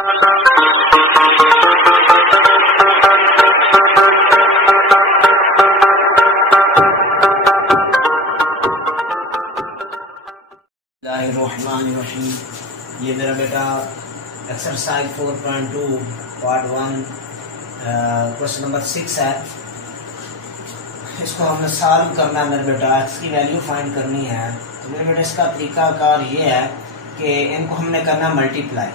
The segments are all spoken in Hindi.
ये मेरा बेटा एक्सरसाइज 4.2 पार्ट 1 क्वेश्चन नंबर 6 है। इसको हमने सॉल्व करना है मेरे बेटा, एक्स की वैल्यू फाइंड करनी है। तो मेरे बेटा इसका तरीकाकार ये है कि इनको हमने करना मल्टीप्लाई।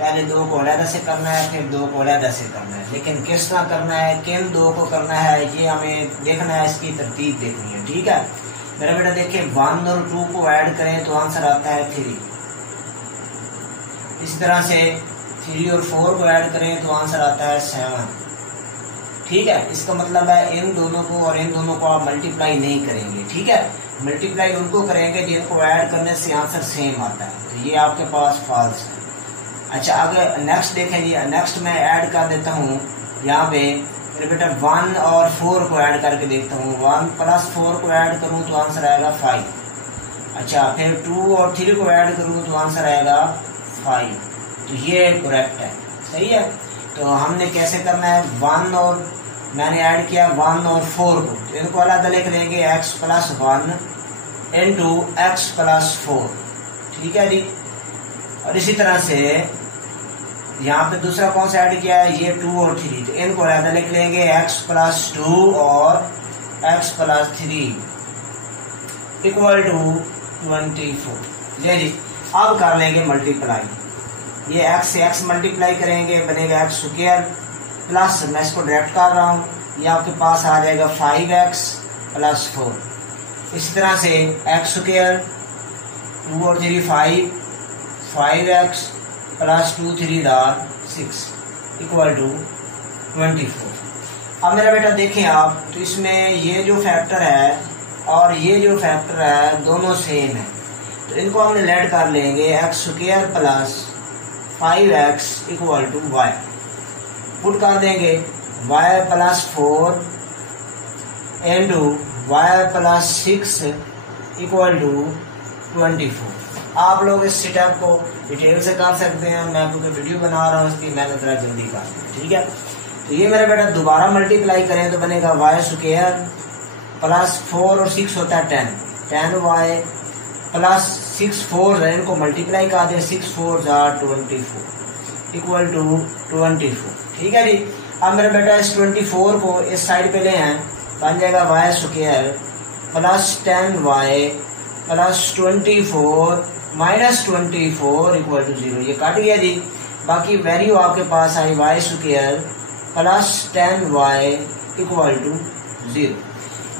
पहले दो को अलग से करना है, फिर दो को अलग से करना है, लेकिन किस तरह करना है, किन दो को करना है, ये हमें देखना है, इसकी तरतीब देखनी है। ठीक है मेरा बेटा, देखिए 1 और 2 को ऐड करें तो आंसर आता है 3। इसी तरह से 3 और 4 को ऐड करें तो आंसर आता है 7। ठीक है, इसका मतलब है इन दोनों को और इन दोनों को आप मल्टीप्लाई नहीं करेंगे। ठीक है, मल्टीप्लाई उनको करेंगे जिनको ऐड करने से आंसर सेम आता है। तो ये आपके पास फॉल्स है। अच्छा, अगर नेक्स्ट देखें जी, नेक्स्ट मैं ऐड कर देता हूँ यहाँ पे मेरे बेटा 1 और 4 को ऐड करके देखता हूँ। 1 + 4 को ऐड करूँ तो आंसर आएगा 5। अच्छा, फिर 2 और 3 को ऐड करूँ तो आंसर आएगा 5। तो ये करेक्ट है, सही है। तो हमने कैसे करना है, 1 और मैंने ऐड किया 1 और 4 को, तो इनको अलग लिख देंगे x + 1 × x + 4। ठीक है जी। और इसी तरह से यहाँ पे दूसरा कौन सा ऐड किया है, ये 2 और 3, तो इनको अलग लिख लेंगे x + 2 और x + 3 = 24। ये जी, अब कर लेंगे मल्टीप्लाई। ये x से x मल्टीप्लाई करेंगे, बनेगा x² प्लस, मैं इसको डायरेक्ट कर रहा हूँ, ये आपके पास आ जाएगा 5x + 4। इसी तरह से x², 2 और 3 5, 5x + 2 3 6 = 24। अब मेरा बेटा देखें आप, तो इसमें ये जो फैक्टर है और ये जो फैक्टर है दोनों सेम है, तो इनको हमने लेट कर लेंगे x² + 5x = y। पुट कर देंगे y + 4 × y + 6 = 24। आप लोग इस स्टेप को डिटेल से कर सकते हैं, मैं आपको वीडियो बना रहा हूँ, इसकी मेहनत जरा जल्दी कर दें। ठीक है, तो ये मेरा बेटा दोबारा मल्टीप्लाई करें तो बनेगा y² + 4 और 6 होता है 10y + 6 4 है, इनको मल्टीप्लाई कर दें, 6 4 = 24 = 24। ठीक है जी। अब मेरा बेटा इस 24 को इस साइड पे ले हैं, बन जाएगा y² + 10y + 24 - 24 = 0। ये कट गया जी। बाकी वैल्यू आपके पास आई y² + 10y = 0।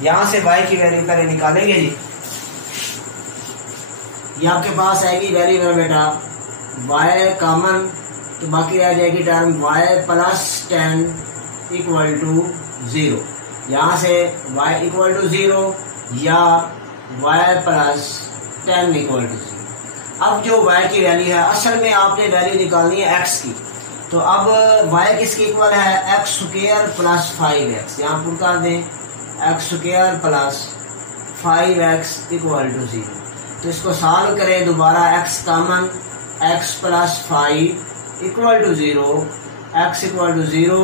यहाँ से y की वैल्यू पहले निकालेंगे जी। ये आपके पास आएगी वैल्यू मेरा बेटा y कॉमन, तो बाकी रह जाएगी टर्म y + 10 = 0। यहाँ से y = 0 या y + 10 = 0। अब जो y की वैल्यू है, असल में आपने वैल्यू निकालनी है x की, तो अब y किसके इक्वल है, x² + 5x। यहाँ पुट कर दें x² + 5x = 0। तो इसको सॉल्व करें दोबारा, x कॉमन, x + 5 = 0, x = 0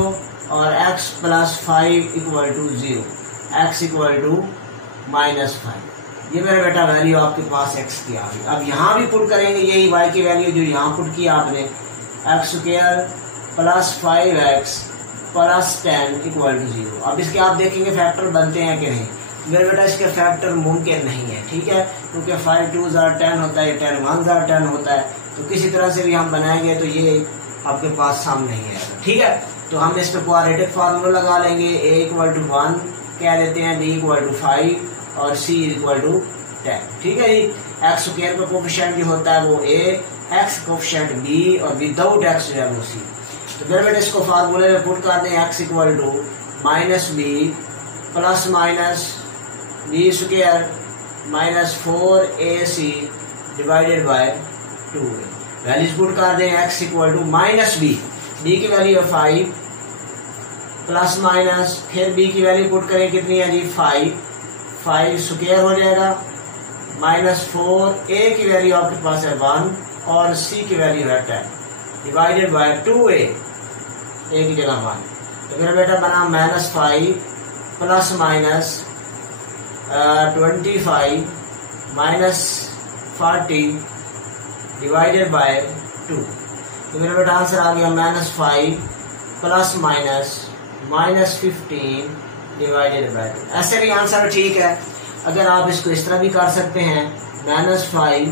और x + 5 = 0, x = -5। ये मेरा बेटा वैल्यू आपके पास x की आ गई। अब यहाँ भी पुट करेंगे यही y की वैल्यू जो यहाँ पुट किया आपने, x² + 5x + 10 = 0। अब इसके आप देखेंगे फैक्टर बनते हैं कि नहीं। मेरे बेटा इसके फैक्टर मुमकिन नहीं है। ठीक है, क्योंकि 5 2 = 10 होता है, 10 1 = 10 होता है, तो किसी तरह से भी हम बनाएंगे तो ये आपके पास सामने नहीं आएगा। ठीक है, तो हम इस पर क्वाड्रेटिक फार्मूला लगा लेंगे। a = 1 कह देते हैं, b = 5 और c = 10। ठीक है जी। x² का कोफिशिएंट जो होता है वो a, x कोफिशिएंट b और विदाउट x जो है वो c। तो मेरे बेटे इसको फार्मूले में पुट कर दें, x = -b + -b² -4ac / 2a। Values put कर दें, x = -b, b की वैल्यू है 5 ± फिर b की वैल्यू पुट करें, कितनी है जी 5 स्क्वायर हो जाएगा -4, a की वैल्यू आपके पास है 1 और c की वैल्यू है 10। डिवाइडेड बाय 2a, a की जगह 1। तो मेरा बेटा बना -5 plus minus 25 minus 40 divided by 2। तो मेरा बेटा आंसर आ गया -5 प्लस माइनस -15 डिवाइडेड बाय 2। ऐसे भी आंसर ठीक है। अगर आप इसको इस तरह भी कर सकते हैं, -5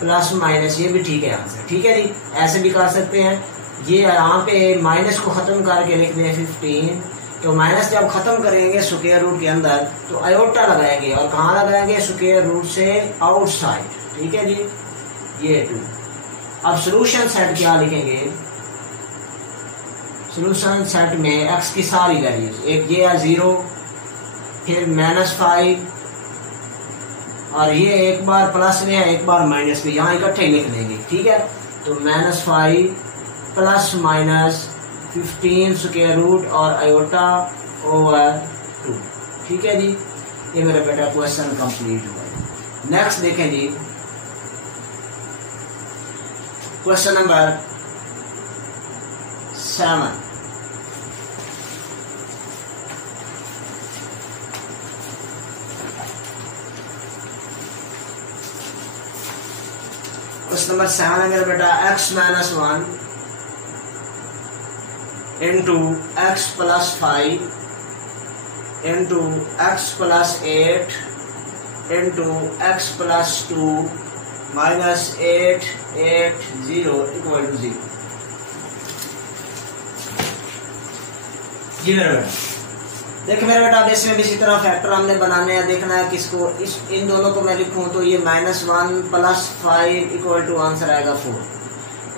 प्लस माइनस, ये भी ठीक है आंसर, ठीक है जी। ऐसे भी कर सकते हैं। ये यहाँ पे माइनस को खत्म करके लिख दें 15, तो माइनस जब खत्म करेंगे स्क्वायर रूट के अंदर तो आयोटा लगाएंगे, और कहाँ लगाएंगे? स्क्वायर रूट से आउटसाइड, ठीक है जी। ये 2। अब सोल्यूशन सेट क्या लिखेंगे? सोल्यूशन सेट में x की सारी वैल्यूज, एक ये है 0, फिर -5, और ये एक बार प्लस में है एक बार माइनस में, यहाँ इकट्ठे लिख देंगे, ठीक है। तो -5 प्लस माइनस 15 स्क्वायर रूट और आयोटा ओवर 2, ठीक है जी। ये मेरा बेटा क्वेश्चन कंप्लीट हुआ। नेक्स्ट देखें जी, क्वेश्चन नंबर 7। क्वेश्चन नंबर 7 है मेरा बेटा, x minus 1 into x plus 5 into x plus 8 into x plus 2 minus 8 8 0 equal to 0। जी मेरा बेटा, देखिए मेरा बेटा, अब इसमें भी इसी तरह फैक्टर हमने बनाने हैं। देखना है किसको, इन दोनों को मैं लिखूं तो ये -1 प्लस 5 इक्वल टू आंसर आएगा 4।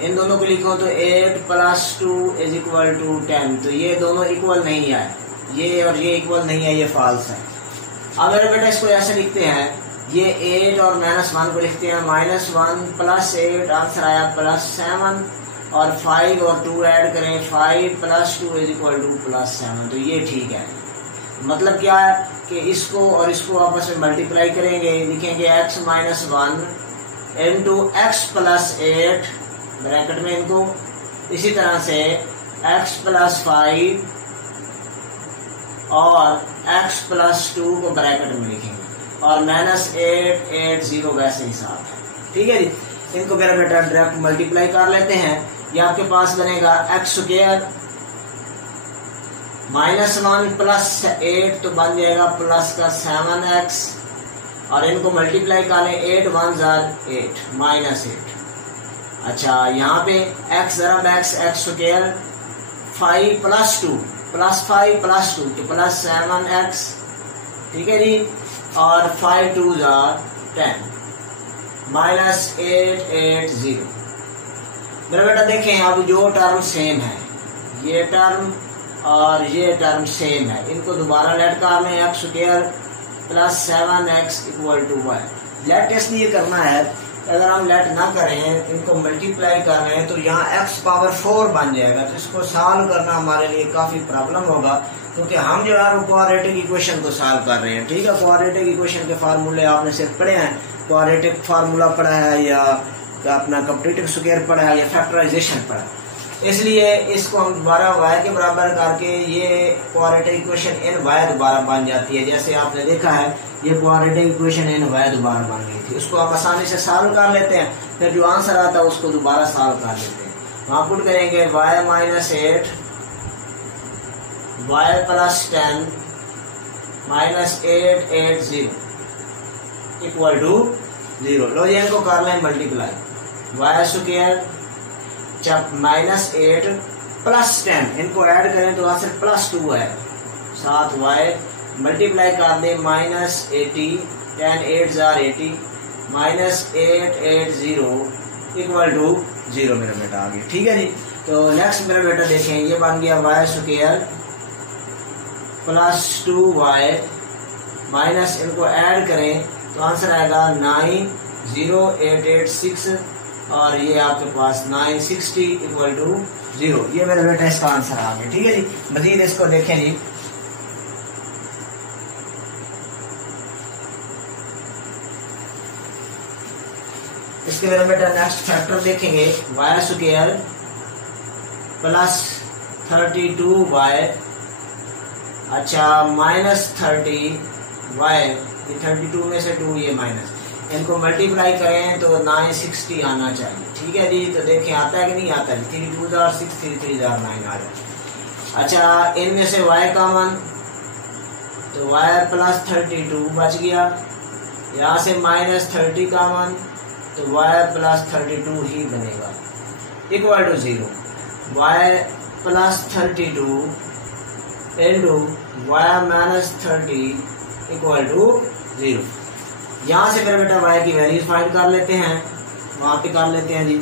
इन दोनों को लिखूं तो 8 प्लस 2 इज इक्वल टू 10। तो ये दोनों इक्वल नहीं है, ये और ये इक्वल नहीं है, ये फॉल्स है। अब मेरा बेटा इसको ऐसे लिखते हैं, ये 8 और -1 को लिखते हैं -1 प्लस 8 आंसर आया +7, और 5 और 2 ऐड करें 5 प्लस 2 इज इक्वल टू +7। तो ये ठीक है। मतलब क्या है कि इसको और इसको आपस में मल्टीप्लाई करेंगे, लिखेंगे x minus 1 into x plus 8 bracket में इनको, इसी तरह से x प्लस 5 और x प्लस 2 को ब्रैकेट में लिखेंगे, और -8 8 0 वैसे ही साथ है, ठीक है जी। इनको मेरा बेटा डायरेक्ट मल्टीप्लाई कर लेते हैं। ये आपके पास बनेगा x स्क्वायर -1 प्लस 8 तो बन जाएगा प्लस का 7x, और इनको मल्टीप्लाई करें 8 1 8 -8। अच्छा, यहाँ पे x जरा x square 5 plus 2 plus 5 plus 2 तो प्लस 7x, ठीक है जी, और 5 2 10 -8 8 0। मेरा बेटा देखें, अब जो टर्म सेम है, ये टर्म और ये टर्म सेम है, इनको दोबारा लेट करना है। X square plus 7x equal to 1। Let इसलिए करना है, अगर हम लेट ना करें, इनको मल्टीप्लाई कर रहे हैं तो यहाँ x पावर 4 बन जाएगा। तो इसको सॉल्व करना हमारे लिए काफी प्रॉब्लम होगा, क्योंकि हम जो है वो क्वाड्रेटिक इक्वेशन को सॉल्व कर रहे हैं, ठीक है। क्वाड्रेटिक इक्वेशन के फार्मूले आपने सिर्फ पढ़े हैं, क्वाड्रेटिक फार्मूला पढ़ा है, या अपना कंप्लीटिव स्क्वायर पढ़ा है, या फैक्टराइजेशन पढ़ा है। इसलिए इसको हम दोबारा y के बराबर करके ये क्वाड्रेटिक इक्वेशन ny दोबारा बन जाती है। जैसे आपने देखा है, ये क्वाड्रेटिक इक्वेशन ny दोबारा बन गई थी। उसको आप आसानी से सॉल्व कर लेते हैं, फिर जो आंसर आता है उसको दोबारा सॉल्व कर लेते हैं। वहां पुट करेंगे y minus 8 y plus 10 -8 8 0 equal to 0। लो ये इनको कर लें मल्टीप्लाई, y स्क्वायर जब -8 प्लस 10 इनको ऐड करें तो आंसर +2 है, साथ y मल्टीप्लाई कर दें -80 10 8 80 -8 8 0 इक्वल टू 0। मेरा बेटा आ गया, ठीक है जी। तो नेक्स्ट मेरा बेटा देखें, ये बन गया y square plus 2y minus, इनको ऐड करें तो आंसर आएगा 9 0 8 8 6, और ये आपके पास 960 इक्वल टू 0। ये मेरा बेटा इसका आंसर आ गया, ठीक है जी। मजीद इसको देखें जी, इसके मेरा बेटा नेक्स्ट फैक्टर देखेंगे, y स्क्वायर प्लस 32y, अच्छा -30y, ये 32 में से 2 ये माइनस, इनको मल्टीप्लाई करें तो 960 आना चाहिए। ठीक है जी, तो देखें आता है कि नहीं आता है। 3 2 6, 3 3 9 आ जाए। अच्छा इनमें से y कॉमन, तो y प्लस 32 बच गया। यहाँ से -30 कॉमन, तो y प्लस 32 ही बनेगा, equal to 0। y plus 32 into y minus 30 equal to 0। यहाँ से फिर बेटा y की वैल्यू फाइंड कर लेते हैं, वहां पे कर लेते हैं जी।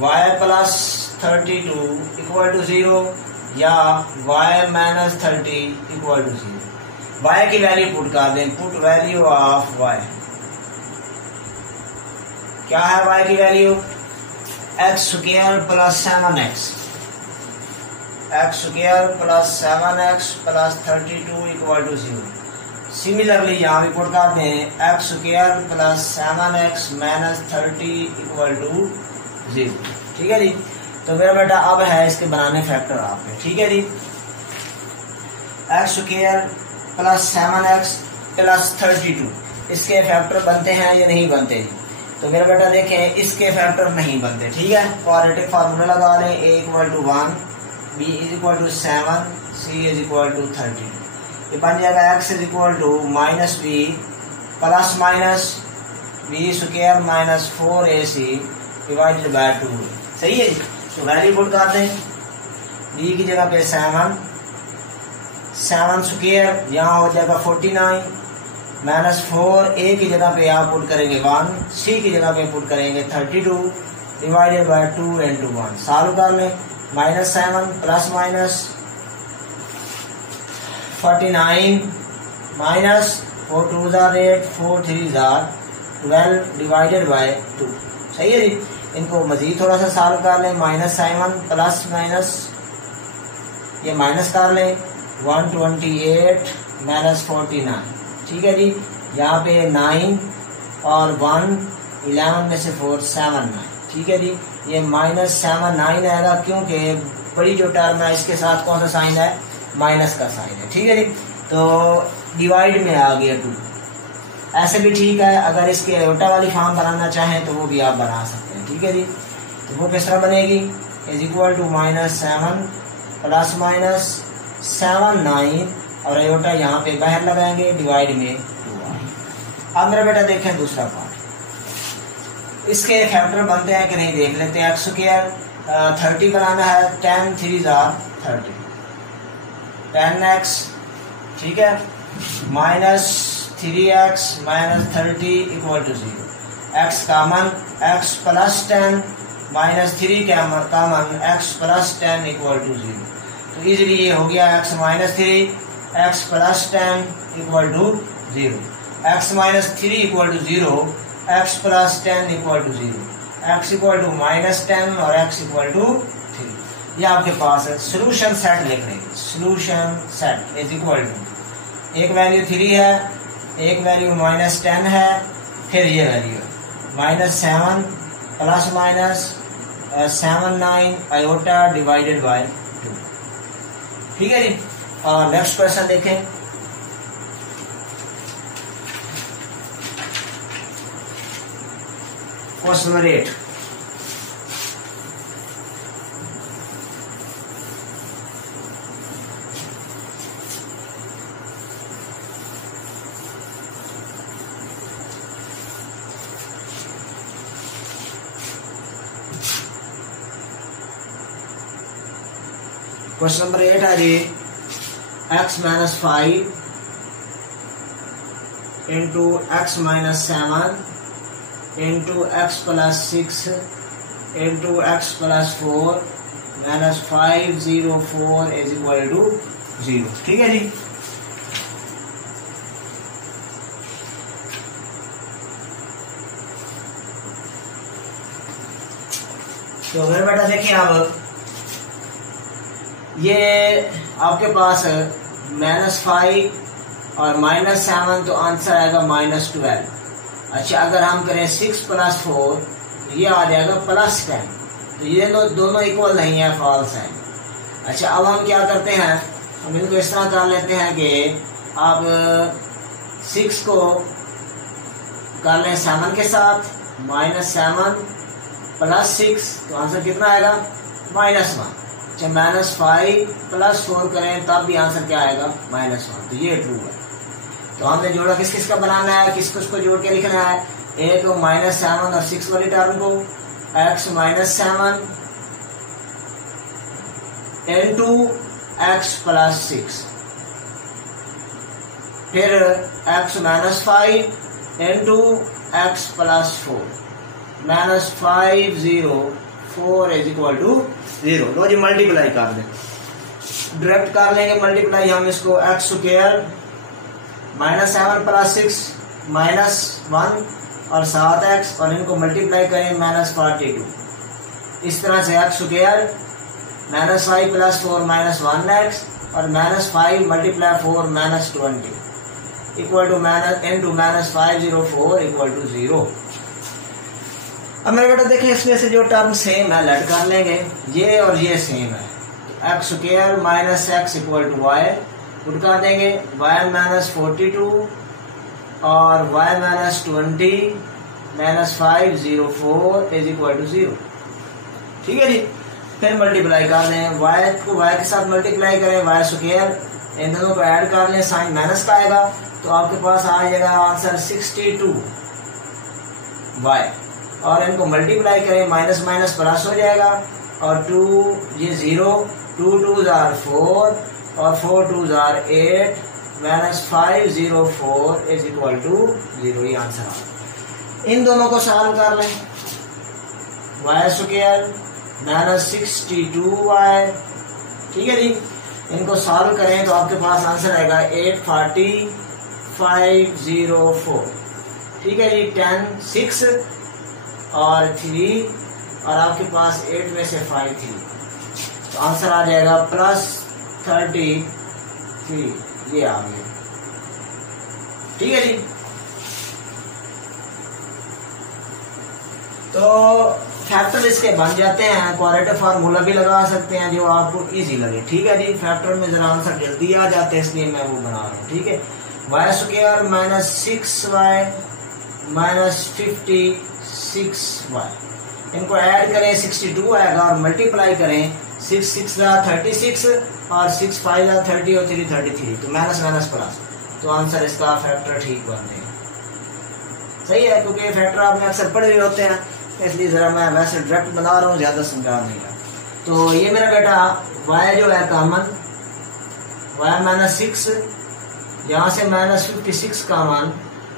y प्लस 32 इक्वल टू 0 या y minus 30 equal to 0। y की वैल्यू पुट कर दें, पुट वैल्यू ऑफ y, क्या है y की value? X square plus 7x, x square plus 7x plus 32 equal to 0। Similarly यहाँ भी पुट कर दें, x square plus 7x minus 30 equal to 0। ठीक है जी, तो मेरा बेटा अब है इसके बनाने फैक्टर आपने। ठीक है जी, x square plus 7x plus 32, इसके फैक्टर बनते हैं या नहीं बनते जी? तो मेरा बेटा देखें इसके फैक्टर नहीं बनते। ठीक है, क्वाड्रेटिक फार्मूला लगा लें, a equal to 1, b is equal to 7, c is equal to 32। ये बन जाएगा x is equal to minus b plus minus b square minus 4ac divided by 2। सही है, तो वैल्यू पुट कर दें, b की जगह पे 7 स्क्वायर यहाँ हो जाएगा 49 माइनस 4, a की जगह पे आप पुट करेंगे 1, c की जगह पे पुट करेंगे 32 डिवाइडेड बाय 2 इंटू 1। सॉल्व कर लें, -7 plus minus 49 minus 4 2 8 4 3 12 divided by 2। सही है जी, इनको मजीद थोड़ा सा सॉल्व कर लें, -7 प्लस माइनस ये माइनस कर लें, 128 माइनस 49। ठीक है जी, यहाँ पे 9 और 1 11 में से 4 7 9। ठीक है जी, ये -7 9 आएगा क्योंकि बड़ी जो टर्म है इसके साथ कौन सा साइन है? माइनस का साइन है। ठीक है जी, तो डिवाइड में आ गया 2। ऐसे भी ठीक है, अगर इसके आयोटा वाली फॉर्म बनाना चाहें तो वो भी आप बना सकते हैं। ठीक है जी, तो वो किस तरह बनेगी? Is equal to -7 plus minus 7 9 और आयोटा यहाँ पे बाहर लगाएंगे, डिवाइड में 2। अब मेरा बेटा देखें दूसरा पार्ट, इसके फैक्टर बनते हैं कि नहीं देख लेते हैं। एक्स स्क्वायर 30 बनाना है, 10 3 30, 10x। ठीक है, minus 3x minus 30 equal to 0। x common, x plus 10 minus 3 common, x plus 10 equal to 0। तो इजीली ये हो गया x minus 3 x plus 10 equal to 0, x minus 3 equal to 0, x plus 10 equal to 0, x equal to -10 और x इक्वल टू 3। ये आपके पास है। सोल्यूशन सेट लिख लेंगे, solution set is equal to, एक वैल्यू 3 है, एक वैल्यू -10 है, फिर ये value -7 plus minus 7 9 iota divided by 2। ठीक है जी, और नेक्स्ट क्वेश्चन देखें। Question number 8। क्वेश्चन नंबर 8 है जी, x minus 5 into x minus 7 into x plus 6 into x plus 4 minus 504 is equal to 0। ठीक है जी, तो मेरे बेटा देखिए, अब ये आपके पास -5 और -7 तो आंसर आएगा -12। अच्छा अगर हम करें 6 + 4 तो ये आ जाएगा +10। तो ये दोनों इक्वल नहीं है, फॉल्स है। अच्छा अब हम क्या करते हैं, हम इनको इस तरह कर लेते हैं कि आप 6 को कर लें 7 के साथ, -7 + 6 तो आंसर कितना आएगा -1। अच्छा -5 + 4 करें तब भी आंसर क्या आएगा -1। तो ये ट्रू है। तो हमने जोड़ा किस किस का बनाना है, किस किस को जोड़ के लिखना है, एक -7 और 6 वाली टर्म को x -7 into x + 6, फिर x -5 into x + 4 -5 0 4 = 0। लो जी मल्टीप्लाई कर दें, डायरेक्ट कर लेंगे मल्टीप्लाई हम इसको। x² -7 + 6 -1 और 7x और इनको मल्टीप्लाई करें -42। इस तरह से x² -5 + 4 -1x और -5 × 4 -20 into -504 = 0। अब मेरे बेटा देखें इसमें से जो टर्म सेम है लेट कर लेंगे, ये और ये सेम है। तो x² - x = y पुट कर देंगे, y -42 और y -20 -504 = 0। ठीक है जी। फिर मल्टीप्लाई कर लें, y को y के साथ मल्टीप्लाई करें, y², इन दोनों को ऐड कर लें, साइन माइनस का आएगा तो आपके पास आ जाएगा आंसर 62y। और इनको मल्टीप्लाई करें, माइनस माइनस प्लस हो जाएगा और 2 ये 0, 2 2s are 4 और 4 2s are 8 -504 = 0। ये आंसर आ। इन दोनों को सॉल्व कर लें, y² -62y। ठीक है जी। इनको सॉल्व करें तो आपके पास आंसर आएगा 84504। ठीक है जी। 10 6 और 3 और आपके पास 8 में से 5 3 तो आंसर आ जाएगा +33। ये आ गया। ठीक है जी। तो फैक्टर इसके बन जाते हैं, क्वाड्रेटिक फार्मूला भी लगा सकते हैं जो आपको इजी लगे। ठीक है जी। फैक्टर में जरा आंसर जल्दी आ जाते हैं इसलिए मैं वो बना रहा हूँ। ठीक है। y² -6y -56y, इनको ऐड करें 62 आएगा और मल्टीप्लाई करें 6 6 36 और 6 5 30 और 3 33 तो माइनस माइनस प्लस, तो आंसर इसका फैक्टर ठीक बन रहे हैं। सही है, क्योंकि फैक्टर आपने अक्सर पढ़े हुए होते हैं इसलिए जरा मैं वैसे डायरेक्ट बना रहा हूँ, ज्यादा समझा नहीं रहा। तो ये मेरा बेटा y जो है कॉमन, y -6, यहाँ से -56 कॉमन,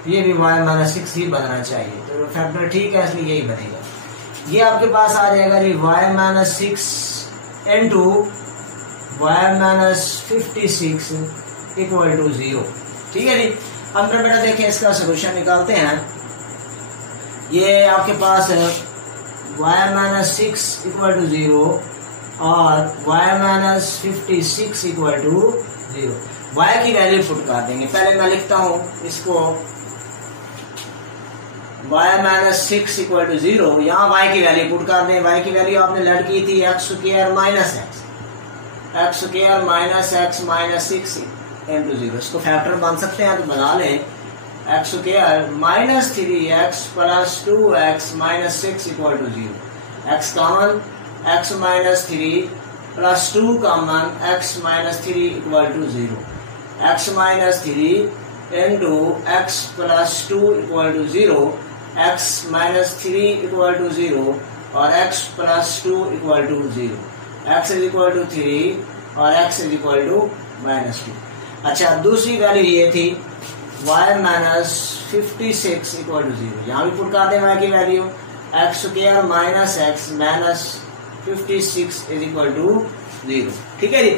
ये भी y -6 ही बनना चाहिए। तो फैक्टर ठीक है इसलिए यही बनेगा। ये आपके पास आ जाएगा जी y -6 into y -56 = 0। ठीक है जी। अब मेरा बेटा देखें इसका सोल्यूशन निकालते हैं। ये आपके पास है y -6 = 0 और y -56 = 0। y की वैल्यू पुट कर देंगे। पहले मैं लिखता हूं इसको, y -6 = 0, यहाँ y की वैल्यू पुट कर दें। y की वैल्यू आपने लेट की थी x² - x -6 × 0। इसको फैक्टर बन सकते हैं तो बना लें। x² -3x + 2x -6 = 0। x common, x -3 + 2 common, x -3 = 0। x -3 into x + 2 = 0, x -3 = 0 और x + 2 = 0। x = 3 और x = -2। अच्छा, दूसरी वैल्यू ये थी y -56 = 0। यहाँ भी पुट कर दें y की वैल्यू, x² - x -56 = 0। ठीक है जी।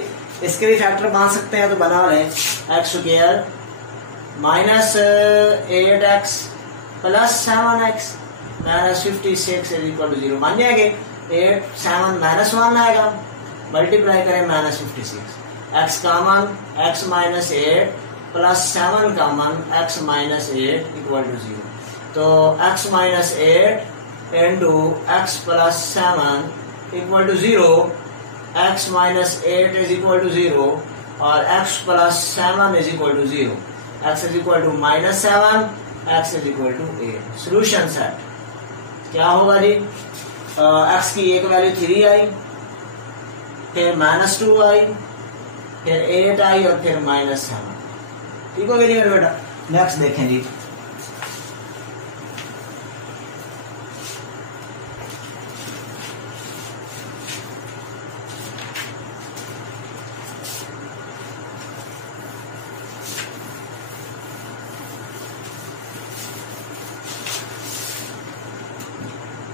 इसके भी फैक्टर बना सकते हैं तो बना लें। x² -8x + 7x -56 = 0 बन जाएंगे। 8 7 -1 आएगा, मल्टीप्लाई करें -56। x common, x -8 plus 7 common x minus 8 equal to 0। तो x minus 8 into x plus 7 equal to 0, x minus 8 is equal to 0 और x plus 7 is equal to 0। x is equal to minus 7, x is equal to 8। Solution set क्या होगा जी? x की एक वैल्यू 3 आई, फिर माइनस 2 आई, फिर 8 आई और फिर माइनस 7। ठीक हो गया जी मेरे बेटा। नेक्स्ट देखें जी,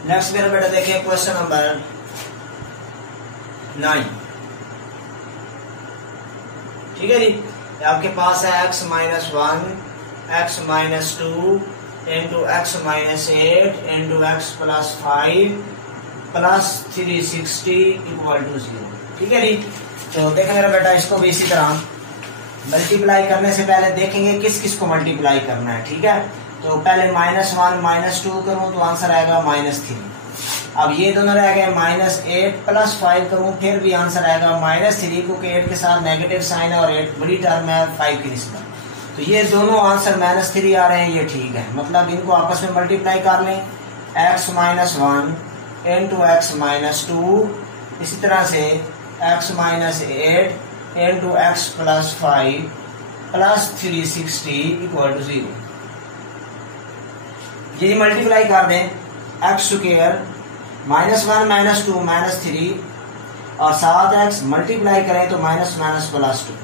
नेक्स्ट मेरा बेटा देखिए क्वेश्चन नंबर 9। ठीक है जी, आपके पास है x minus 1, x minus 2 into x minus 8 into x plus 5 plus 360 equal to 0। ठीक है जी। तो देखो मेरा बेटा, इसको भी इसी तरह मल्टीप्लाई करने से पहले देखेंगे किस किस को मल्टीप्लाई करना है। ठीक है, तो पहले -1 -2 करूं तो आंसर आएगा -3। अब ये दोनों रह गए -8 प्लस 5 करूं फिर भी आंसर आएगा -3, क्योंकि 8 के साथ नेगेटिव साइन है और 8 बड़ी टर्म है 5 की निस्बत। तो ये दोनों आंसर -3 आ रहे हैं, ये ठीक है। मतलब इनको आपस में मल्टीप्लाई कर लें, x minus 1 into x minus 2, इसी तरह से x minus 8 into x plus 5 plus 360 equal to 0। ये मल्टीप्लाई कर दें, एक्स स्क्वायर -1 -2 -3 और 7x मल्टीप्लाई करें तो माइनस माइनस प्लस 2।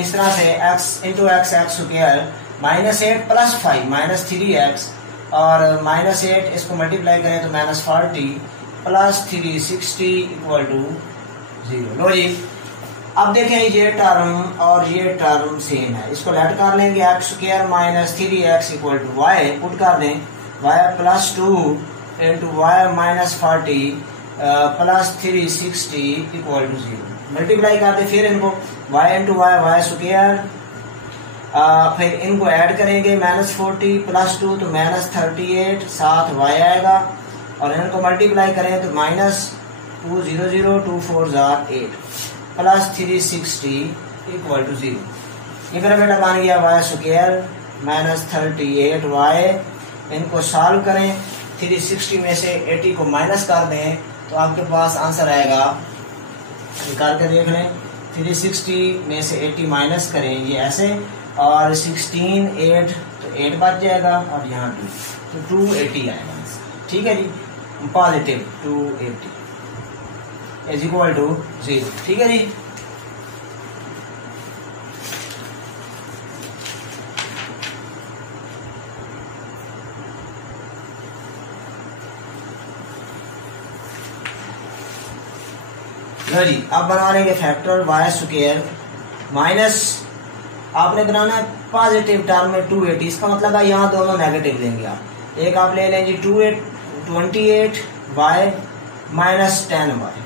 इस तरह से x into x x square -8 plus 5 -3x और -8 इसको मल्टीप्लाई करें तो -40 प्लस 360 इक्वल टू 0। लो जी, अब देखें ये टर्म और ये टर्म सेम है, इसको लेट कर लेंगे। X square minus 3x equal to y, put कर दें y plus 2 into y minus 40 plus 360 equal to 0। Multiply करते फिर इनको y इंटू वाई स्क्वायर, फिर इनको ऐड करेंगे -40 प्लस 2 तो -38 साथ y आएगा और इनको मल्टीप्लाई करें तो -2 0 0 2 4 8 प्लस 360 इक्वल टू 0। ये मेरा बेटा बन गया वाई स्क्वायर -38 वाई। इनको सॉल्व करें, 360 में से 80 को माइनस कर दें तो आपके पास आंसर आएगा, निकाल कर देख लें। 360 में से 80 माइनस करें ये ऐसे, और 16 8 तो 8 बच जाएगा और यहाँ 2 तो 280 आएगा आंसर। ठीक है जी, पॉजिटिव 280 इज इक्वल टू 0। ठीक है जी। लो जी, अब बना लेंगे फैक्टर वाई स्क्वायर माइनस, आपने बनाना है पॉजिटिव टर्म में 280, इसका मतलब है यहाँ दोनों नेगेटिव लेंगे आप। एक आप ले लेंगे 28 वाई माइनस 10 वाई,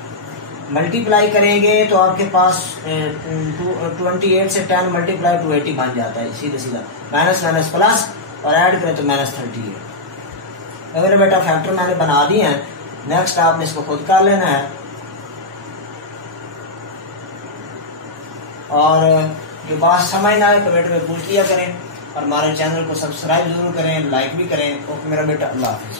मल्टीप्लाई करेंगे तो आपके पास 28 से 10 मल्टीप्लाई 280 बन जाता है, सीधा सीधा माइनस माइनस प्लस और ऐड करें तो -38। अगर बेटा फैक्टर मैंने बना दिए हैं, नेक्स्ट आपने इसको खुद कर लेना है और ये बात समझ ना आए कमेंट में पूछ लिया करें और हमारे चैनल को सब्सक्राइब जरूर करें, लाइक भी करें। ओके मेरा बेटा, अल्लाह हाफिज़।